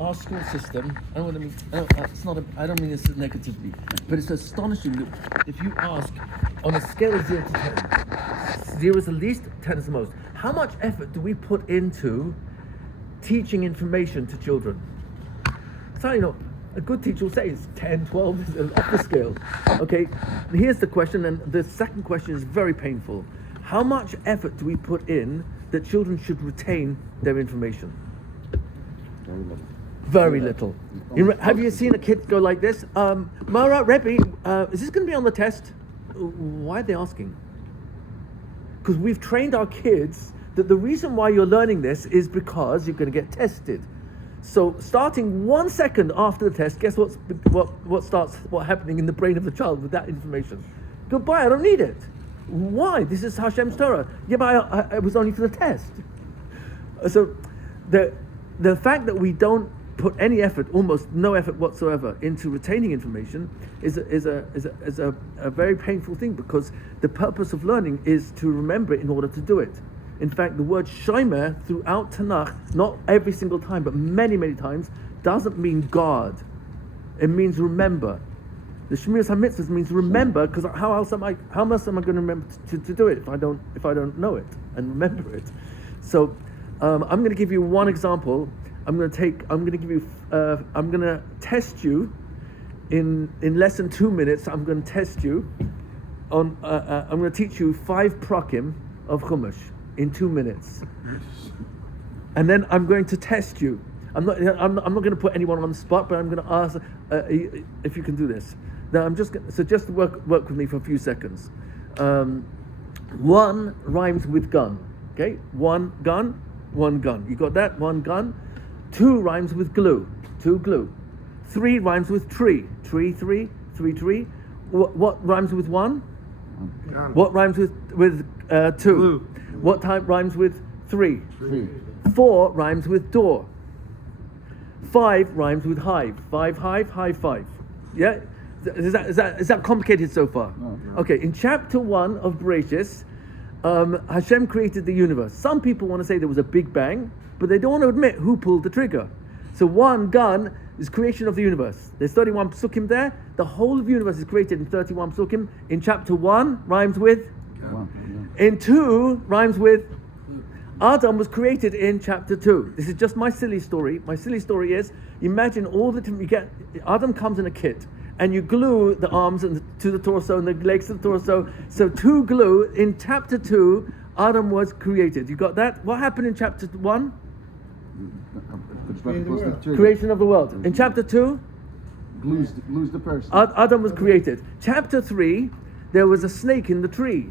our school system, I don't mean I don't mean this negatively, but it's astonishing that if you ask on a scale of 0 to 10, 0 is the least, 10 is the most, how much effort do we put into teaching information to children? So, a good teacher will say it's 10, 12, is off the scale. Okay, here's the question, and the second question is very painful. How much effort do we put in that children should retain their information? Very little. Very little. Have you seen a kid go like this? Mara, Rebbe, is this going to be on the test? Why are they asking? Because we've trained our kids that the reason why you're learning this is because you're going to get tested. So starting 1 second after the test, guess what's happening in the brain of the child with that information? Goodbye, I don't need it. Why? This is Hashem's Torah. Yeah, but it was only for the test. So the fact that we don't put any effort, almost no effort whatsoever, into retaining information is a very painful thing, because the purpose of learning is to remember it in order to do it. In fact, the word shomer throughout Tanakh, not every single time, but many, many times, doesn't mean guard. It means remember. The Shmiras HaMitzvahs means remember, because how else am I going to remember to do it if I don't know it and remember it? So I'm going to give you one example. I'm going to test you in less than 2 minutes. I'm going to test you on. I'm going to teach you 5 prakim of Chumash in 2 minutes, and then I'm going to test you. I'm not going to put anyone on the spot, but I'm going to ask if you can do this. Now just work with me for a few seconds. 1 rhymes with gun. Okay, 1 gun, 1 gun. You got that? 1 gun. 2 rhymes with glue. 2 glue. 3 rhymes with tree. Tree, 3 tree. What rhymes with 1? Gun. What rhymes with 2? Glue. What type rhymes with 3? Tree. 4 rhymes with door. 5 rhymes with hive. 5 hive, hive 5. Yeah? Is that complicated so far? No. Okay, in chapter 1 of Bereshis, Hashem created the universe. Some people want to say there was a big bang, but they don't want to admit who pulled the trigger. So 1 gun is creation of the universe. There's 31 psukim there. The whole of the universe is created in 31 psukim. In chapter 1, rhymes with? In 2, rhymes with? Adam was created in chapter 2. This is just my silly story. My silly story is, imagine all the time you get, Adam comes in a kit, and you glue the arms to the torso and the legs to the torso. So 2 glue. In chapter 2, Adam was created. You got that? What happened in chapter 1? Creation of the world. In chapter 2? Glues the person. Adam was created. Chapter 3, there was a snake in the tree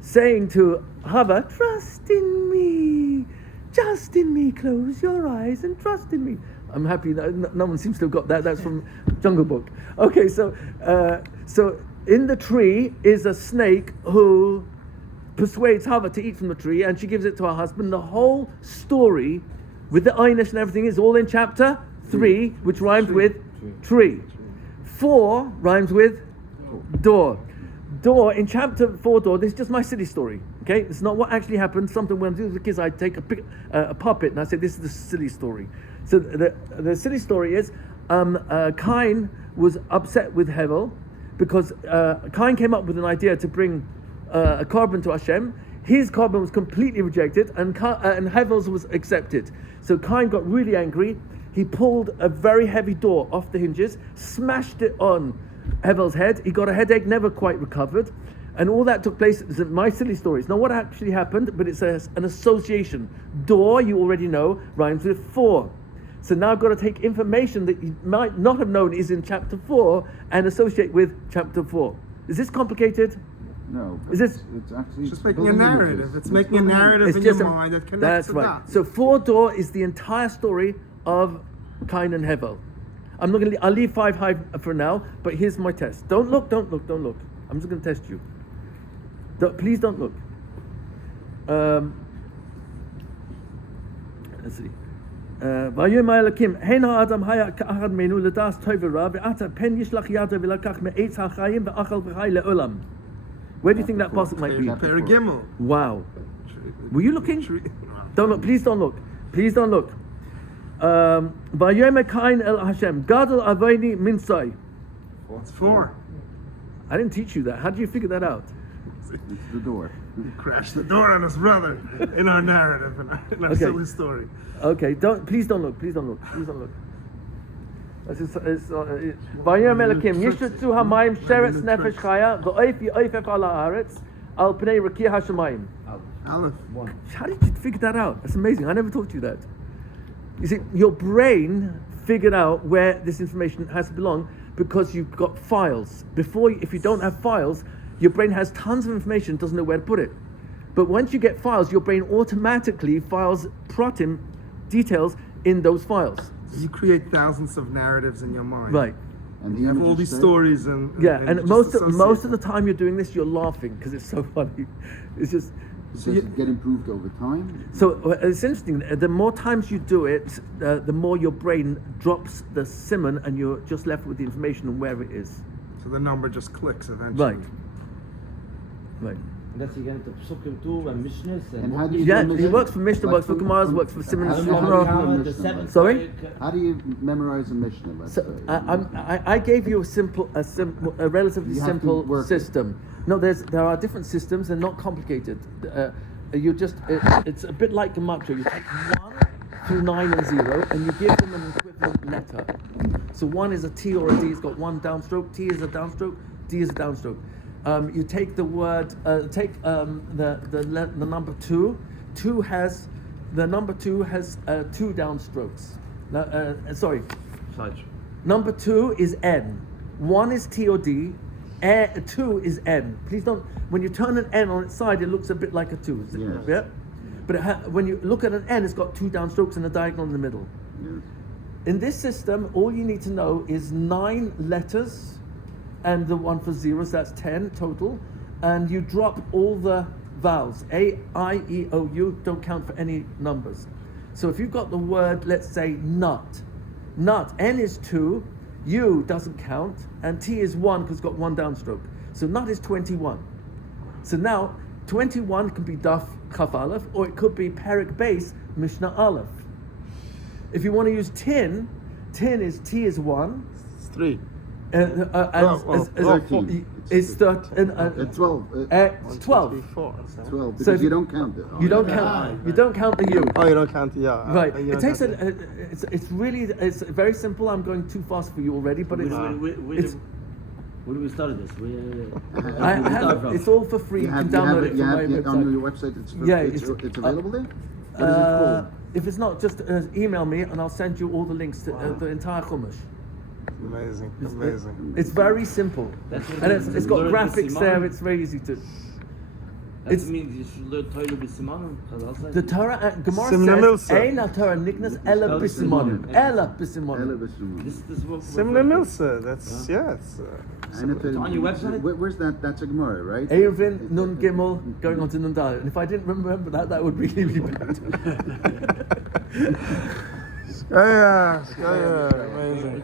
saying to Hava, trust in me, just in me, close your eyes and trust in me. I'm happy that no one seems to have got that. That's from Jungle Book. Okay, so in the tree is a snake who persuades Hava to eat from the tree, and she gives it to her husband. The whole story with the Einish and everything is all in chapter 3, which rhymes with tree. 4 rhymes with door. Door, in chapter 4 door, this is just my silly story. Okay, it's not what actually happened. Something when I do with the kids, I take a puppet and I say, this is the silly story. So the silly story is, Cain was upset with Hevel because Cain came up with an idea to bring a carbon to Hashem. His carbon was completely rejected, and Hevel's was accepted. So Cain got really angry. He pulled a very heavy door off the hinges, smashed it on Hevel's head. He got a headache, never quite recovered. And all that took place is my silly story. It's not what actually happened, but it's an association. Door, you already know, rhymes with 4. So now I've got to take information that you might not have known is in chapter 4 and associate with chapter 4. Is this complicated? No. Is this? It's actually just making a narrative. It's making a narrative in your mind that connects the dots. That's right. So 4 door is the entire story of Cain and Hevel. I'll leave 5 high for now, but here's my test. Don't look. I'm just going to test you. Please don't look. Let's see. ויאמר אלוקים, הן האדם היה כאחד ממנו לדעת טוב ורע, ועתה פן ישלח ידו ולקח מעץ החיים ואכל וחי לעולם. Where do you think that pasuk might be? Vayomer Kain el Hashem, Gadol Aveni Minsai. What's for? I didn't teach you that. How did you figure that out? It's the door. He crashed the door on his brother in our narrative, in our Okay. silly story. Okay, please don't look. Please don't look. Please don't look. Vayomer Elokim, Yishtetzu Hamayim Sheretz Nefesh Chaya, V'oif Yoifef Ala Haaretz, Al Pnei Rakir HaShamayim. Aleph. How did you figure that out? That's amazing. I never taught you that. You see, your brain figured out where this information has to belong because you've got files. If you don't have files, your brain has tons of information, doesn't know where to put it. But once you get files, your brain automatically files pratim, details, in those files. You create thousands of narratives in your mind. Right. And You have all these stories and Yeah, and and just most associate of the time you're doing this, you're laughing because it's so funny. It's just... Does it get improved over time? So it's interesting. The more times you do it, the more your brain drops the simon, and you're just left with the information and where it is. So the number just clicks eventually. Right. Right. Dat je gaat op Sokkum toe en Mishnahs And how do you Yeah, memorize he works for Mishnah, like works for Gemaras, works for Simon how do you Shlomo. memorize the Mishnah, seventh like? Sorry? How do you memorize a Mishnah? Let's So say? I gave you a relatively You have to simple work it. system. No, there are different systems. They're not complicated. It's a bit like gematria. You take 1 through 9 and 0, and you give them an equivalent letter. So 1 is a T or a D. It's got 1 downstroke. T is a downstroke. D is a downstroke. You take the word. The number 2. The number 2 has 2 downstrokes. Sorry. Number 2 is N. 1 is T or D. 2 is N. Please don't. When you turn an N on its side, it looks a bit like a 2. Yes. Yeah. But when you look at an N, it's got 2 downstrokes and a diagonal in the middle. Yes. In this system, all you need to know is 9 letters, and the one for 0, so that's 10 total. And you drop all the vowels. A, I, E, O, U. Don't count for any numbers. So if you've got the word, let's say nut. Nut. N is 2. U doesn't count, and T is 1 because it's got 1 downstroke. So nut is 21. So now 21 can be Daf Chaf Aleph, or it could be Perek Base Mishnah Aleph. If you want to use tin is T is 1. It's 3. And 13. it's 13. It's 12. It's 12. 12 because So if you don't count it. You don't count. You don't count the U. Oh, you don't count, yeah. Right. You It don't takes count it's very simple. I'm going too fast for you already, but it's Where do we start this? I have it's all for free. You can download it from my on website. your website. Yeah, it's available there. What is it called? If it's not, just email me and I'll send you all the links to the entire Chumash. Amazing, amazing. It's very simple, That's what and it it's got learn the graphics there. simanim. It's very easy to. That It's- means you should learn Torah b'simanim. The Torah Gemara Simna says, Milsa. "Ein Torah niknas ela b'simonim, ela b'simonim." This is what. Simna Milsa, that's, yeah, it's... It's on your website? Where's that? That's a Gemara, right? Erevin Nun Gimel going on to Nun Daled. And if I didn't remember that would really be bad. Yeah, amazing.